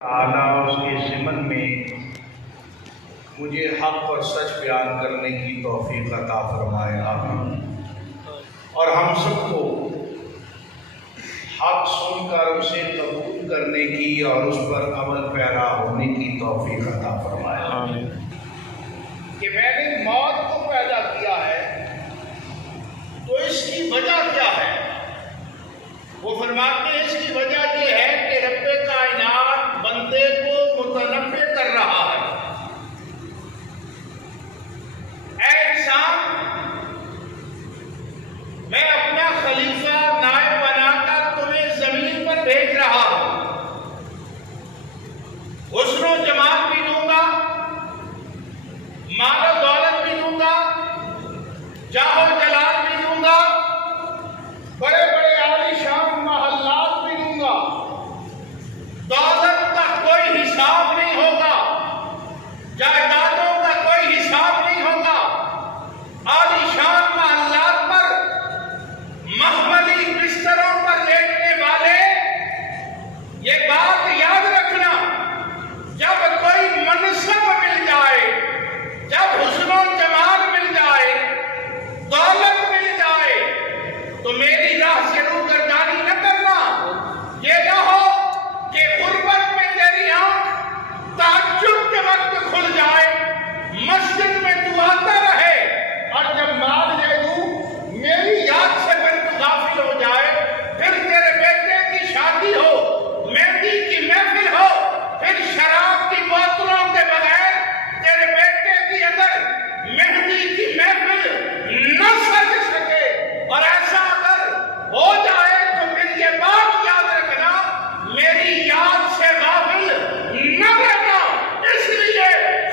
تعالیٰ اس کے ضمن میں مجھے حق اور سچ بیان کرنے کی توفیق عطا فرمائے، آمین۔ اور ہم سب کو حق سن کر اسے قبول کرنے کی اور اس پر عمل پیرا ہونے کی توفیق عطا فرمائے، آمین۔ کہ میں نے موت کو پیدا کیا ہے تو اس کی وجہ کیا ہے؟ وہ فرماتے ہیں اس کی وجہ یہ ہے کہ رب کائنات بندے کو متنبع کر رہا ہے، اے انسان میں اپنا خلیفہ نائب بنا کر تمہیں زمین پر بھیج رہا ہوں، حسن و جمال بھی دوں گا، مال و دولت بھی دوں گا، جاہ و جلال بھی دوں گا، بڑے بڑے عالی شان محلات بھی دوں گا، دولت کا کوئی حساب نہیں ہوگا، جائیدادوں کا کوئی حساب نہیں ہوگا، عالی شان محلات پر مخملی بستروں پر لیٹنے والے، یہ بات یاد رکھنا، جب کوئی منصب مل جائے، جب حسن و جمال مل جائے، دولت مل جائے تو میری راہ سے روگردانی نہ کرنا، یہ نہ ہو کہ غربت میں تیری آنکھ تعجب کے وقت کھل جائے، مسجد میں تو آتا رہے اور جب مال دے دوں میری یاد سے پھر تو غافل ہو جائے، پھر تیرے بیٹے کی شادی ہو، مہندی کی محفل ہو، پھر شراب کی بوتلوں کے بغیر تیرے بیٹے کی اگر مہندی کی محفل نہ سج سکے، اور ایسا اگر ہو جائے تو پھر یہ بات یاد رکھنا میری یاد سے غافل نہ رہنا، اس لیے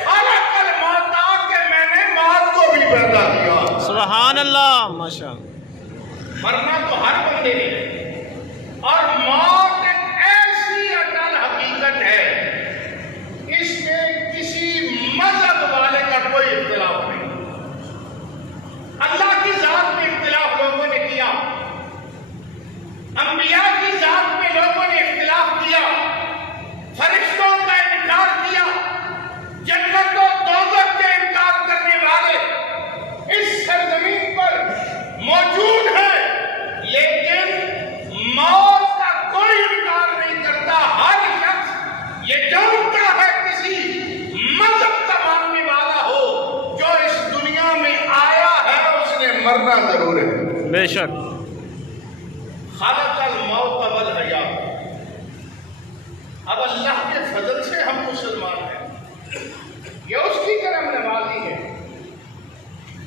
خلق الموت کہ میں نے موت کو بھی پیدا کیا۔ سبحان اللہ، ماشاء اللہ۔ مرنا تو ہر بندے نے، اور موت ایک ایسی اٹل حقیقت ہے، اس میں کسی مذہب والے کا کوئی اختلاف نہیں۔ اللہ کی ذات میں اختلاف لوگوں نے کیا، انبیاء کی ذات میں لوگوں نے اختلاف کیا، فرشتوں کا انکار کیا، جنت و دوزخ کا انکار کرنے والے اس سرزمین پر موجود ہیں، لیکن موت کا کوئی انکار نہیں کرتا۔ ہر شخص یہ جانتا ہے کسی مذہب کا ماننے والا ہو، جو اس دنیا میں آیا ہے اس نے مرنا ضرور ہے، بے شک۔ خلق الموت والحیات۔ اب اللہ کے فضل سے ہم مسلمان ہیں، یہ اس کی کرم نوازی ہے،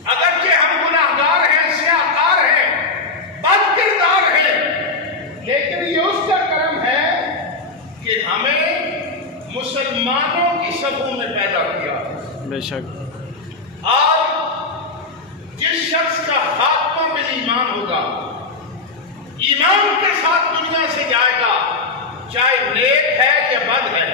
اگرچہ ہم گناہگار ہیں، سیاہکار ہیں، بد کردار ہیں، لیکن یہ اس کا کرم ہے کہ ہمیں مسلمانوں کی صفوں میں پیدا کیا، بے شک۔ اور جس شخص کا خاتمہ بالایمان ہوگا، ایمان کے ساتھ دنیا سے جائے گا، چاہے نیک ہے یا بد ہے،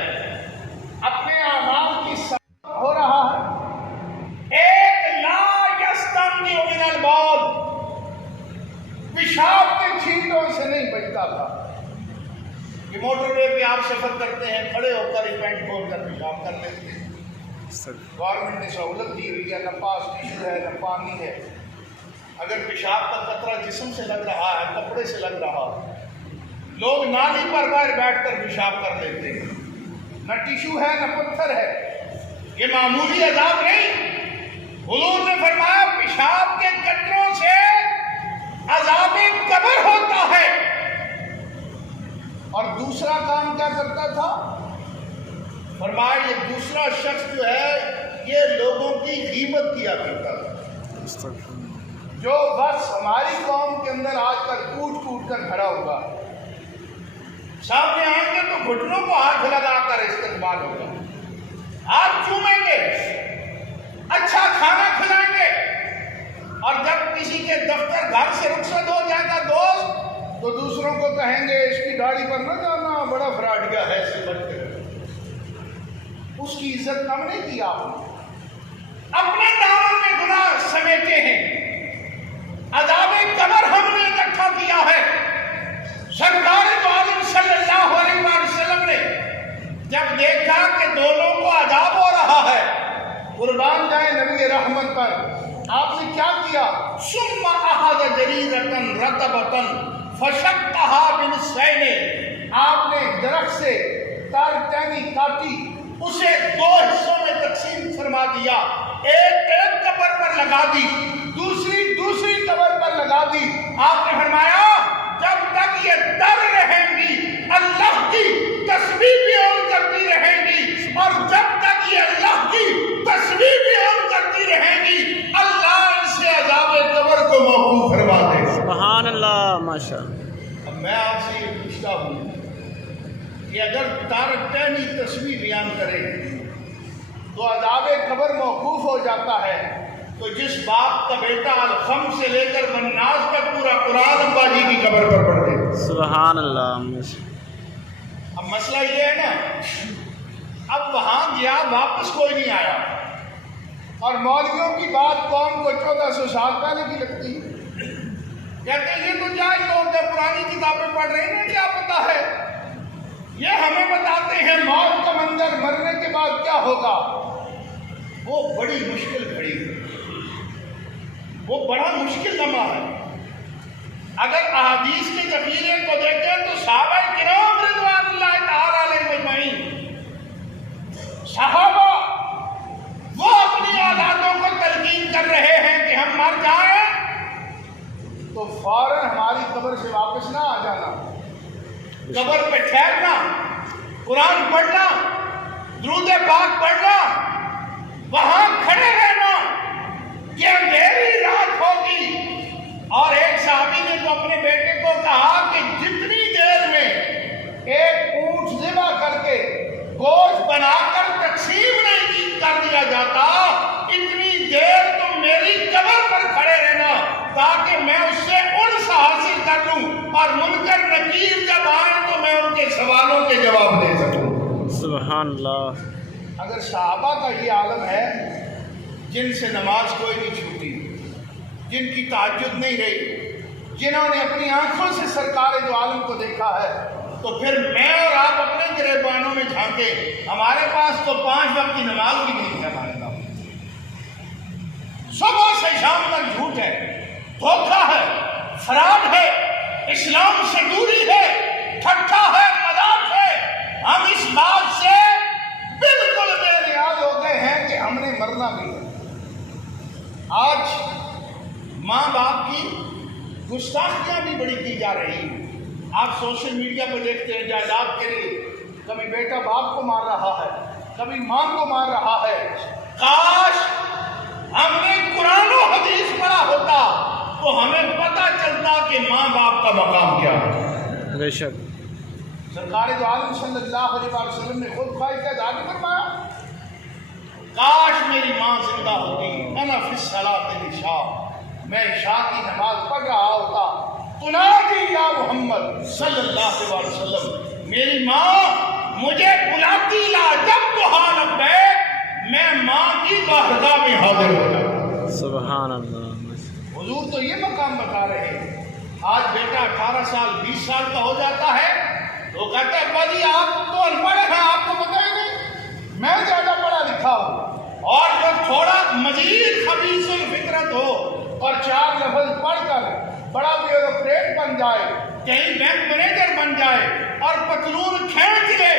اپنے اعمال کی سبب ہو رہا ہے۔ ایک لا یستنی من الموت، پیشاب کے چھینٹوں سے نہیں بچتا تھا۔ یہ موٹر وے پہ آپ سفر کرتے ہیں، کھڑے ہو کر پینٹ کھول کر پیشاب کر لیتے ہیں، گورنمنٹ نے سہولت دی ہوئی ہے، نہ پاس ٹیشو ہے نہ پانی ہے، اگر پیشاب کا قطرہ جسم سے لگ رہا ہے، کپڑے سے لگ رہا ہے، لوگ نالی پر باہر بیٹھ کر پیشاب کر لیتے ہیں، نہ ٹیشو ہے نہ پتھر ہے، یہ معمولی عذاب نہیں۔ حضور نے فرمایا پیشاب کے قطروں سے عذاب قبر ہوتا ہے۔ اور دوسرا کام کیا کرتا تھا؟ فرمایا یہ دوسرا شخص جو ہے یہ لوگوں کی غیبت کیا کرتا تھا، جو بس ہماری قوم کے اندر آج تک ٹوٹ ٹوٹ کر کھڑا ہوا، سامنے آئیں گے تو گھٹنوں کو ہاتھ لگا کر استقبال ہوگا، ہاتھ چومیں گے، اچھا کھانا کھلائیں گے، اور جب کسی کے دفتر گھر سے رخصت ہو جائے گا دوست تو دوسروں کو کہیں گے اس کی گاڑی پر نہ جانا، بڑا فراڈیا ہے، سے بچ کر۔ اس کی عزت کم نہیں کی آپ نے، اپنے دامن میں گناہ سمیٹے ہیں، عذاب قبر ہم نے اکٹھا کیا ہے۔ سرکار دو عالم صلی اللہ علیہ وسلم نے جب دیکھا کہ دونوں کو عذاب ہو رہا ہے، قربان جائیں نبی رحمت پر، آپ نے کیا کیا؟ ثم اخذ جریدۃ رطبۃ فشقها بنصفین، آپ نے درخت سے تار ٹہنی کاٹی، اسے دو حصوں میں تقسیم فرما دیا، ایک قبر پر لگا دی، دوسری قبر پر لگا دی۔ آپ نے فرمایا جب تک یہ ڈر رہیں گی اللہ کی تسبیح بھی اون کرتی رہیں گی، اور جب تک یہ اللہ کی تسبیح بھی اون کرتی رہیں گی اللہ ان سے عذاب قبر کو موقوف فرما دے گا۔ سبحان اللہ، ماشاء اللہ۔ اب میں آپ سے یہ پوچھتا ہوں کہ اگر تارٹینی تسبیح بیان کرے تو عذاب قبر موقوف ہو جاتا ہے، تو جس باپ کا بیٹا الخم سے لے کر مناس تک پورا قرآن ابا جی کی قبر پر پڑھ دے۔ سبحان اللہ۔ اب مسئلہ یہ ہے نا، اب وہاں گیا واپس کوئی نہیں آیا، اور مولویوں کی بات قوم کو 1400 سال پہلے کی لگتی، کہتے ہیں یہ تو جائے لوگ ہیں پرانی کتابیں پڑھ رہے ہیں، کیا پتا ہے، یہ ہمیں بتاتے ہیں موت کا منظر، مرنے کے بعد کیا ہوگا۔ وہ بڑی مشکل گھڑی ہے، وہ بڑا مشکل لمحہ ہے۔ اگر احادیث کے ذخیرے کو دیکھیں تو صحابہ کرام رضوان اللہ تعالی علیہم اجمعین، صحابہ وہ اپنی اولادوں کو تلقین کر رہے ہیں کہ ہم مر جائیں تو فوراً ہماری قبر سے واپس نہ آ جانا، قبر پہ ٹھہرنا، قرآن پڑھنا، درود پاک پڑھنا، وہاں کھڑے رہنا، یہ اندھیری رات ہوگی۔ اور ایک صحابی نے تو اپنے بیٹے کو کہا کہ جتنی دیر میں ایک اونٹ ذبح کر کے گوشت بنا کر تقسیم نہیں کر دیا جاتا، اتنی دیر تم میری قبر پر کھڑے رہنا تاکہ میں اس سے انس حاصل کر لوں، اور منکر نکیر جب آئیں تو میں ان کے سوالوں کے جواب دے سکوں۔ سبحان اللہ۔ اگر صحابہ کا یہ عالم ہے جن سے نماز کوئی نہیں چھوٹی، جن کی تہجد نہیں رہی، جنہوں نے اپنی آنکھوں سے سرکار دو عالم کو دیکھا ہے، تو پھر میں اور آپ اپنے گریبانوں میں جھانکیں، ہمارے پاس تو 5 وقت کی نماز بھی نہیں ہے، ہمارے پاس صبح سے شام تک جھوٹ ہے، دھوکہ ہے، فراڈ ہے، اسلام سے دوری ہے، ٹھٹا ہے، مذاق ہے۔ ہم اس بات سے بالکل بے نیاز ہو گئے ہیں کہ ہم نے مرنا بھی ہے۔ آج ماں باپ کی گستاخیاں بھی بڑی کی جا رہی ہیں۔ آپ سوشل میڈیا پہ دیکھتے ہیں جائیداد کے لیے کبھی بیٹا باپ کو مار رہا ہے، کبھی ماں کو مار رہا ہے۔ کاش ہم نے قرآن و حدیث پڑھا ہوتا تو ہمیں پتہ چلتا کہ ماں باپ کا مقام کیا ہے۔ بے شک۔ سرکار دو عالم صلی اللہ علیہ وسلم نے خود خواہش کا اظہار نہیں فرمایا، کاش میری ماں زندہ ہوتی، انا فی الصلاۃ العشاء، میں عشاء کی نماز پڑھ رہا ہوتا، تنادی یا محمد صلی اللہ علیہ وسلم، میری ماں مجھے بلاتی لا جب تو حال لبیک، میں ماں کی بارگاہ میں حاضر ہو جاتا۔ سبحان اللہ۔ حضور تو یہ مقام بتا رہے ہیں۔ آج بیٹا 18 سال 20 سال کا ہو جاتا ہے تو کہتا ہے ابا جی آپ تو ان پڑھ ہیں، آپ کو پتہ ہی نہیں، میں زیادہ پڑھا لکھا ہوں۔ اور جو تھوڑا مزید خبیث الفطرت ہو اور 4 لفظ پڑھ کر بڑا بیوروکریٹ بن جائے، کہیں بینک مینیجر بن جائے اور پتلون کھینچ لے،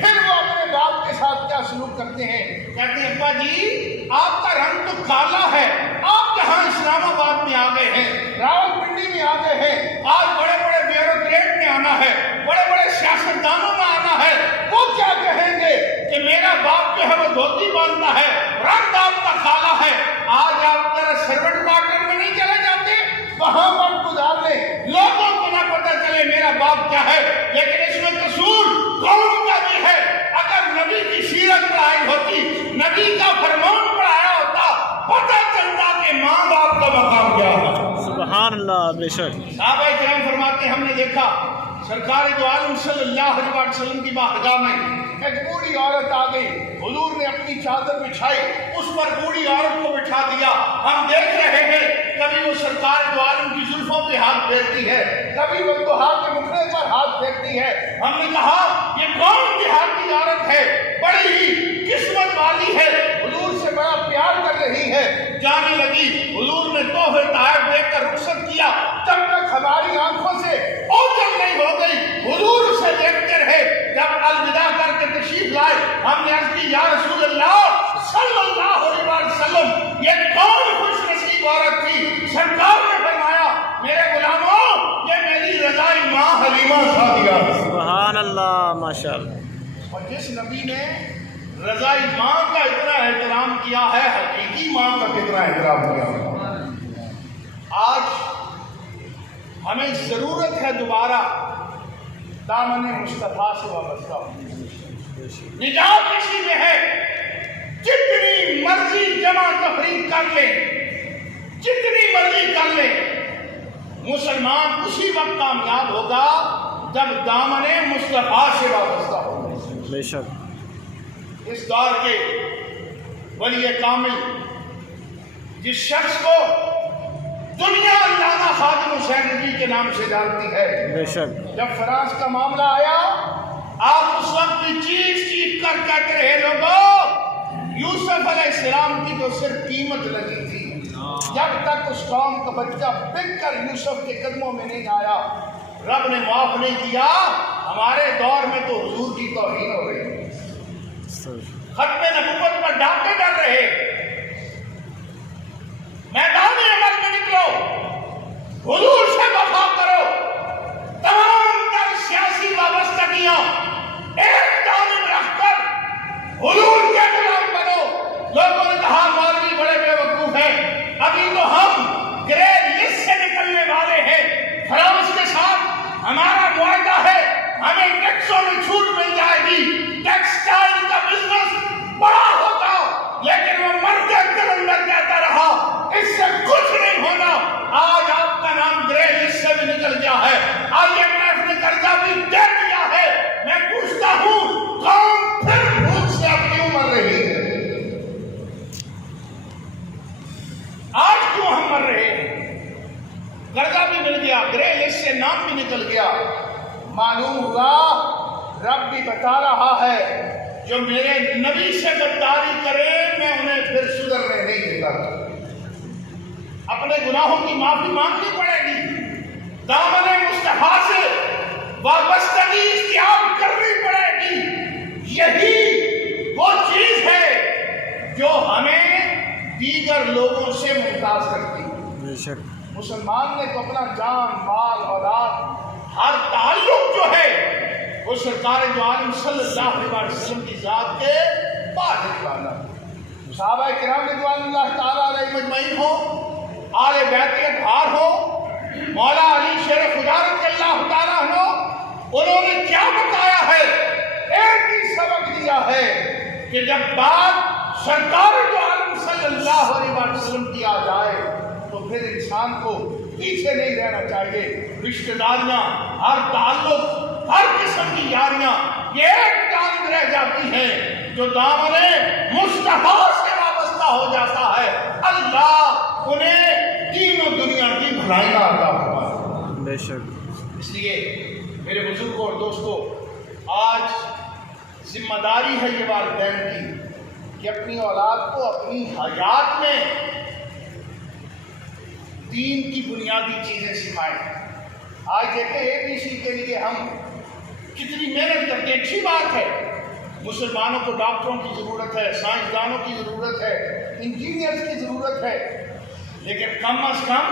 پھر وہ اپنے باپ کے ساتھ کیا سلوک کرتے ہیں، کہتے ہیں ابا جی آپ کا رنگ تو کالا ہے، آپ یہاں اسلام آباد میں آ گئے ہیں، راول پنڈی میں آ گئے ہیں، آج بڑے بڑے بیوروکریٹ میں آنا ہے، بڑے بڑے سیاستدانوں میں آنا ہے، وہ کیا کہیں گے کہ میرا باپ جو ہے وہ دھوتی باندھتا ہے، رنگ آپ کا کالا ہے۔ آج آپ ذرا سرونٹ کوارٹر میں نہیں چلے جاتے، وہاں وقت گزارنے، لوگوں کو نہ پتہ چلے میرا باپ کیا ہے، لیکن اس میں قصور قوم کا بھی ہے۔ اگر نبی کی سیرت پڑھائی ہوتی، نبی کا فرمان پڑھایا ہوتا، پتہ چلتا کہ ماں باپ کا مقام کیا ہے۔ سبحان اللہ۔ بے شک۔ صحابہ کرام فرماتے ہیں ہم نے دیکھا سرکار دو عالم صلی اللہ علیہ وسلم کی بارگاہ میں ایک بوڑھی عورت آ گئی، حضور نے اپنی چادر بچھائی، اس پر بوڑھی عورت کو بٹھا دیا۔ ہم دیکھ رہے ہیں کبھی وہ سرکار دو عالم کی زلفوں پہ ہاتھ پھیرتی ہے، کبھی وہ تو ہاتھ کے مکھڑے پر ہاتھ پھیرتی ہے. ہم نے کہا یہ کون دیہاتی عورت ہے, بڑی ہی قسمت والی ہے, حضور سے بڑا پیار کر رہی ہے. جانے لگی, حضور نے تحفے تحائف دے کر رخصت کیا, تب تک ہماری آنکھوں سے اوجل نہیں ہو گئی, حضور اسے دیکھتے رہے. جب الوداع کر کے تشریف لائے, ہم نے عرض کی یا رسول اللہ صلی اللہ علیہ وسلم یہ کون خوش نصیب عورت تھی؟ سرکار نے فرمایا میرے غلاموں یہ میری رضائی ماں حلیمہ سعدیہ. سبحان اللہ, ماشاء اللہ. اور جس نبی نے رضائی ماں کا اتنا احترام کیا ہے, حقیقی ماں کا کتنا احترام کیا. آج ہمیں ضرورت ہے دوبارہ دامن مصطفیٰ سے وابستہ ہونے. نجات اسی میں ہے, جتنی مرضی جمع تفریق کر لیں, جتنی مرضی کر لیں, مسلمان اسی وقت کامیاب ہوگا جب دامن مصطفیٰ سے وابستہ ہوگا. بے شک. اس دور کے ولی کامل جس شخص کو دنیا علامہ خادم حسین رضوی کے نام سے جانتی ہے, بے شک. جب فرانس کا معاملہ آیا آپ اس وقت بھی چیخ چیخ کر کہتے رہے لوگوں یوسف علیہ السلام کی تو صرف قیمت لگی تھی, جب تک اس قوم کا بچہ بک کر یوسف کے قدموں میں نہیں آیا رب نے معاف نہیں کیا. ہمارے دور میں تو حضور کی توہین ہو رہی, ختم نبوت پر ڈاکے ڈر رہے. میدان عمل میں نکلو, حضور سے وفا کرو, تمام تر سیاسی وابستگیاں ایک جانب رکھ کر حضور کے غلام بنو. لوگوں نے کہا مولوی بڑے بے وقوف ہیں, ابھی تو ہم گرے لسٹ سے نکلنے والے ہیں, فرانس کے ساتھ ہمارا معاہدہ ہے, ہمیں ٹیکسوں میں چھوٹ مل جائے گی, ٹیکسٹائل کا بزنس بڑا ہوگا. لیکن وہ مر کے اندر کہتا رہا اس سے کچھ نہیں ہونا. آج آپ کا نام گرے لسٹ سے بھی نکل گیا ہے, IMF نے قرضہ بھی دے دیا ہے. میں پوچھتا ہوں قوم پھر بھوک سے اب کیوں مر رہی ہے؟ آج کیوں ہم مر رہے ہیں؟ قرضہ بھی مل گیا, گرے لسٹ سے نام بھی نکل گیا. معلوم ہوا رب بھی بتا رہا ہے جو میرے نبی سے غداری کرے میں انہیں پھر سدھرنے نہیں دیتا. اپنے گناہوں کی معافی مانگنی پڑے گی, دامن مصطفیٰ سے وابستگی اختیار کرنی پڑے گی. یہی وہ چیز ہے جو ہمیں دیگر لوگوں سے ممتاز کرتی ہے. مسلمان نے تو اپنا جان مال اولاد ہر تعلق جو ہے وہ سرکار جو عالم صلی اللہ علیہ وسلم کی ذات کے بعد نکالا. صحابہ کرام رضوان اللہ تعالیٰ علیہ مجمعین ہو, آل بیت اطہار ہو, مولا علی شیر خدا رضی اللہ تعالیٰ عنہ, انہوں نے کیا بتایا ہے؟ ایک ہی سبق دیا ہے کہ جب بات سرکار جو عالم صلی اللہ علیہ وسلم کی آ جائے تو پھر انسان کو پیچھے نہیں رہنا چاہیے. رشتہ داریاں, ہر تعلق, ہر قسم کی یاریاں یہ ایک جانب رہ جاتی ہیں. جو دامن مصطفیٰ سے وابستہ ہو جاتا ہے اللہ انہیں دین و دنیا کی بھلائیاں عطا فرمائے. بے شک. اس لیے میرے بزرگوں اور دوستوں, آج ذمہ داری ہے یہ والدین کی کہ اپنی اولاد کو اپنی حیات میں دین کی بنیادی چیزیں سکھائیں. آج دیکھیں ABC کے لیے ہم کتنی محنت کرتے ہیں, اچھی بات ہے. مسلمانوں کو ڈاکٹروں کی ضرورت ہے, سائنسدانوں کی ضرورت ہے, انجینئرز کی ضرورت ہے, لیکن کم از کم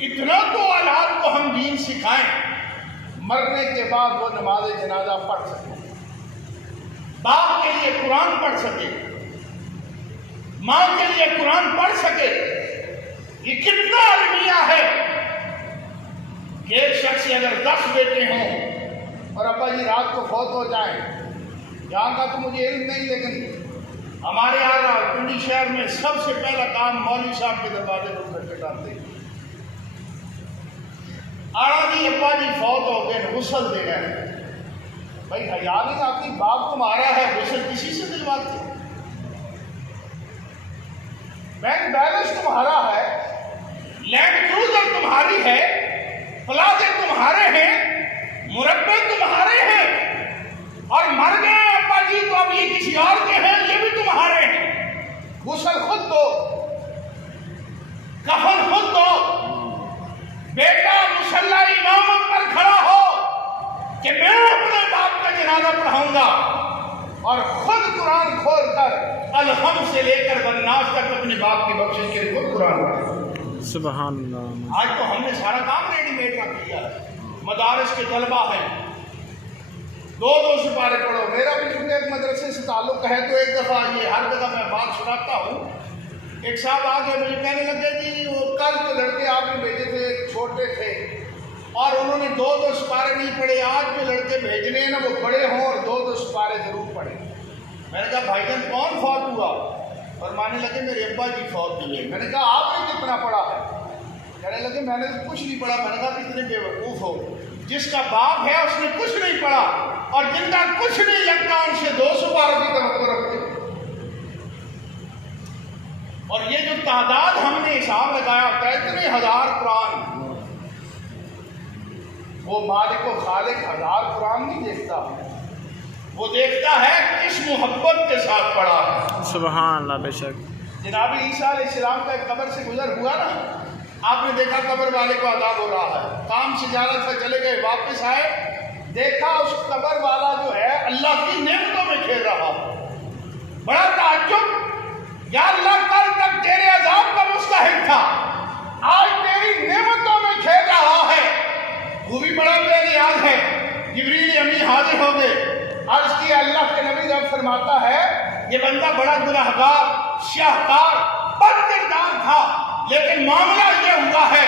اتنا تو اولاد کو ہم دین سکھائیں مرنے کے بعد وہ نماز جنازہ پڑھ سکے, باپ کے لیے قرآن پڑھ سکے, ماں کے لیے قرآن پڑھ سکے. یہ کتنا المیہ ہے کہ ایک شخص اگر 10 بیٹے ہوں اور ابا جی رات کو فوت ہو جائیں, یہاں کا تو مجھے علم نہیں, لیکن ہمارے یہاں کنڈی شہر میں سب سے پہلا کام مولوی صاحب کے دروازے پر کر کے ڈالتے ہیں. آڑا جی ابا جی فوت ہو گئے, غسل دے گئے. بھائی حیا نہیں آتی, باپ تمہارا ہے, غسل کسی سے دلواتے. بینک بیلنس تمہارا ہے, لینڈ کروزر تمہاری ہے, پلازے تمہارے ہیں, مربے تمہارے ہیں اور مر گئے ابا جی تو اب یہ کسی اور کے ہیں، یہ بھی تمہارے ہیں، غسل خود دو، کفن خود دو، بیٹا مصلی امامت پر کھڑا ہو کہ میں اپنے باپ کا جنازہ پڑھاؤں گا، اور خود قرآن کھول کر الحم سے لے کر والناس تک اپنے باپ کی بخشش کے لیے خود قرآن پڑھے۔ سبحان اللہ۔ آج تو ہم نے سارا کام ریڈی میڈ رکھ دیا ہے، مدارس کے طلبہ ہیں، دو سپارے پڑھو۔ میرا بھی چونکہ ایک مدرسے سے تعلق ہے تو ایک دفعہ یہ ہر جگہ میں بات سناتا ہوں، ایک صاحب آگے مجھے کہنے لگے جی وہ کل جو لڑکے آپ نے بھیجے تھے چھوٹے تھے اور انہوں نے دو سپارے نہیں پڑھے، آج جو لڑکے بھیجنے ہیں نا وہ بڑے ہوں اور دو سپارے ضرور پڑھیں۔ میں نے کہا بھائی جان کون فوت ہوا؟ اور ماننے لگے میرے ابا جی فوت ہوئے۔ میں نے کہا آپ نے کتنا پڑھا ہے؟ کہنے لگے میں نے کچھ نہیں پڑھا۔ میں نے کہا کتنے بے وقوف ہو، جس کا باپ ہے اس نے کچھ نہیں پڑھا اور جن کا کچھ نہیں لگتا ان سے 200 بار کی توقع رکھتے۔ اور یہ جو تعداد ہم نے حساب لگایا ہوتا ہے اتنے ہزار قرآن، وہ مالک و خالق ہزار قرآن نہیں دیکھتا، وہ دیکھتا ہے کس محبت کے ساتھ پڑھا ہے۔ سبحان اللہ۔ بے شک جناب عیسیٰ علیہ السلام کا ایک قبر سے گزر ہوا نا، آپ نے دیکھا قبر والے کو عذاب ہو رہا ہے، کام سے جا رہا تھا، چلے گئے، واپس آئے، دیکھا اس قبر والا جو ہے اللہ کی نعمتوں میں کھیل رہا، بڑا تعجب، یا اللہ کل تک تیرے عذاب کا مستحق تھا، آج تیری نعمتوں میں کھیل رہا ہے۔ وہ بھی بڑا بے نیاز ہے، جبریل امی حاضر ہو گئے، عرض کی اللہ کے نبی جب فرماتا ہے یہ بندہ بڑا گناہگار، شاہکار، بد کردار تھا، لیکن معاملہ یہ ہوا ہے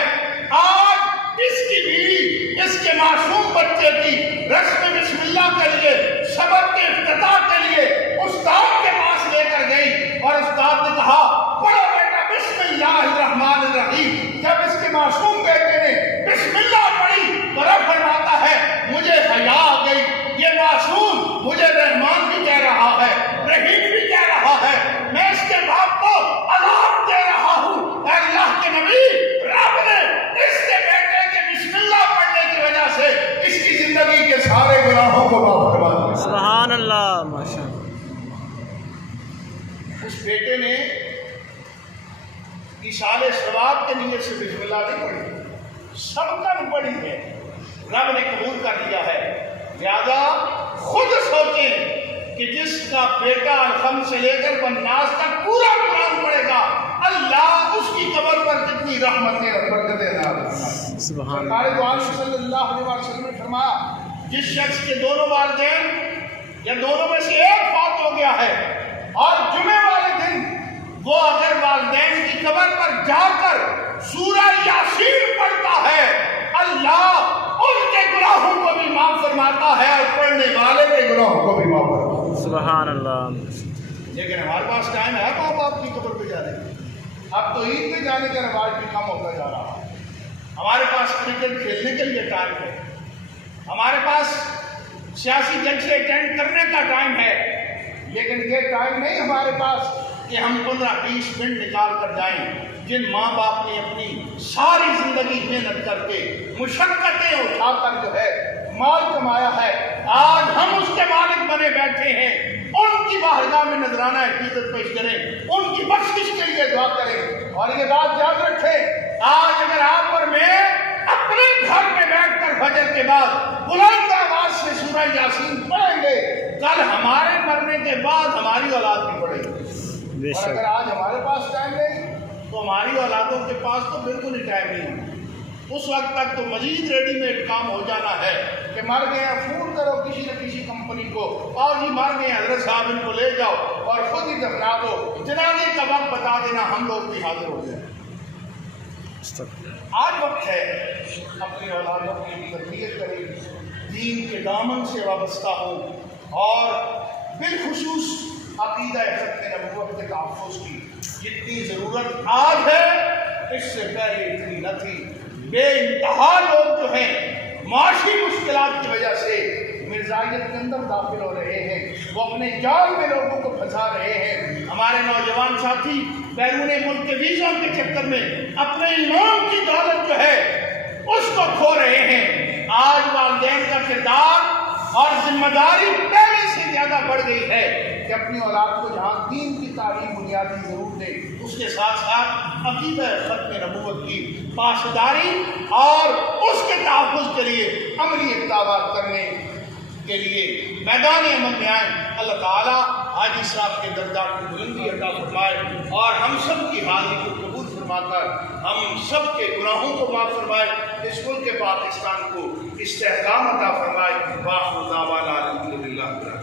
آج اس کی بیوی اس کے معصوم بچے کی رسم بسم اللہ کے لیے، سبق کے افتتاح کے لیے استاد کے پاس لے کر گئی اور استاد نے کہا پڑھو بیٹا بسم اللہ الرحمن الرحیم۔ جب اس کے معصوم بیٹے نے بسم اللہ پڑھی تو رب فرماتا ہے مجھے حیا آ گئی، یہ معصوم مجھے رحمان بھی کہہ رہا ہے، رحیم بھی کہہ رہا ہے، میں اس کے باپ کو عذاب دے رہا ہوں۔ اے اللہ کے نبی، رب نے اس کے بیٹے کے بسم اللہ پڑھنے کی وجہ سے اس کی زندگی کے سارے گناہوں کو معاف کروا دیا۔ سبحان اللہ۔ ماشاء اللہ۔ اس بیٹے نے ایصال ثواب کے نیت سے بسم اللہ نہیں پڑھی، سبقاً پڑھی ہے، رب نے قبول کر لیا ہے۔ لہذا خود سوچیں کہ جس کا بیٹا الحم سے لے کر والناس تک پورا قرآن پڑھے گا، اللہ اس کی قبر پر کتنی رحمتیں اور برکتیں نازل فرمائے۔ سرکار دو عالم صلی اللہ علیہ وسلم نے فرمایا جس شخص کے دونوں والدین یا دونوں میں سے ایک فوت ہو گیا ہے اور جمعے والے دن وہ اگر والدین کی قبر پر جا کر سورہ یاسین پڑھتا ہے، اللہ ان کے گناہوں کو بھی معاف فرماتا ہے اور پڑھنے والے کے گناہوں کو بھی معاف فرماتا ہے۔ سبحان اللہ۔ لیکن ہمارے پاس ٹائم ہے ماں باپ کی قبر پہ جانے کا؟ اب تو عید پہ جانے کا رواج بھی کم ہوتا جا رہا ہے۔ ہمارے پاس کرکٹ کھیلنے کے لیے ٹائم ہے، ہمارے پاس سیاسی جلسے اٹینڈ کرنے کا ٹائم ہے، لیکن یہ ٹائم نہیں ہمارے پاس کہ ہم 15-20 منٹ نکال کر جائیں جن ماں باپ نے اپنی ساری زندگی محنت کر کے مشقتیں اٹھا کر جو ہے مال کمایا ہے، آج ہم اس کے مالک بنے بیٹھے ہیں، ان کی بارگاہ میں نذرانہ عقیدت پیش کریں، ان کی بخشش کے لیے دعا کریں۔ اور یہ بات یاد رکھیں، آج اگر آپ اور میں اپنے گھر میں بیٹھ کر فجر کے بعد بلند آواز سے سورہ یاسین پڑھیں گے، کل ہمارے مرنے کے بعد ہماری اولاد بھی پڑھے گی۔ اور اگر آج ہمارے پاس ٹائم نہیں تو ہماری اولادوں کے پاس تو بالکل ہی ٹائم نہیں ہے۔ اس وقت تک تو مزید ریڈی میڈ کام ہو جانا ہے کہ مر گئے ہیں، فون کرو کسی نہ کسی کمپنی کو، اور جی مر گئے حضرت صاحب ان کو لے جاؤ اور خود ہی دفنا دو، جنازے کا وقت بتا دینا، ہم لوگ بھی حاضر ہو جائیں۔ آج وقت ہے اپنی اولادوں کی تربیت کریں، دین کے دامن سے وابستہ ہوں، اور بالخصوص عقیدہ ختم نبوت کے تحفظ کی جتنی ضرورت آج ہے اس سے پہلے اتنی نہ تھی۔ بے انتہا لوگ جو ہیں معاشی مشکلات کی وجہ سے مرزائیت کے اندر داخل ہو رہے ہیں، وہ اپنے جال میں لوگوں کو پھنسا رہے ہیں۔ ہمارے نوجوان ساتھی بیرون ملک کے ویزوں کے چکر میں اپنے ایمان کی دولت جو ہے اس کو کھو رہے ہیں۔ آج والدین کا کردار اور ذمہ داری پہلے سے زیادہ بڑھ گئی ہے کہ اپنی اولاد کو جہاں دین کی تعلیم بنیادی ضرور دے، اس کے ساتھ ساتھ عقیدہ ختم نبوت کی پاسداری اور اس کے تحفظ کے لیے عملی اقدامات کرنے کے لیے میدان عمل میں آئیں۔ اللہ تعالیٰ حاجی صاحب کے درجات کی بلندی عطا فرمائے اور ہم سب کی حاضری کو قبول فرما کر ہم سب کے گناہوں کو معاف فرمائے، اس ملک پاکستان کو استحکام عطا فرمائے۔ واخر دعوانا الحمدللہ۔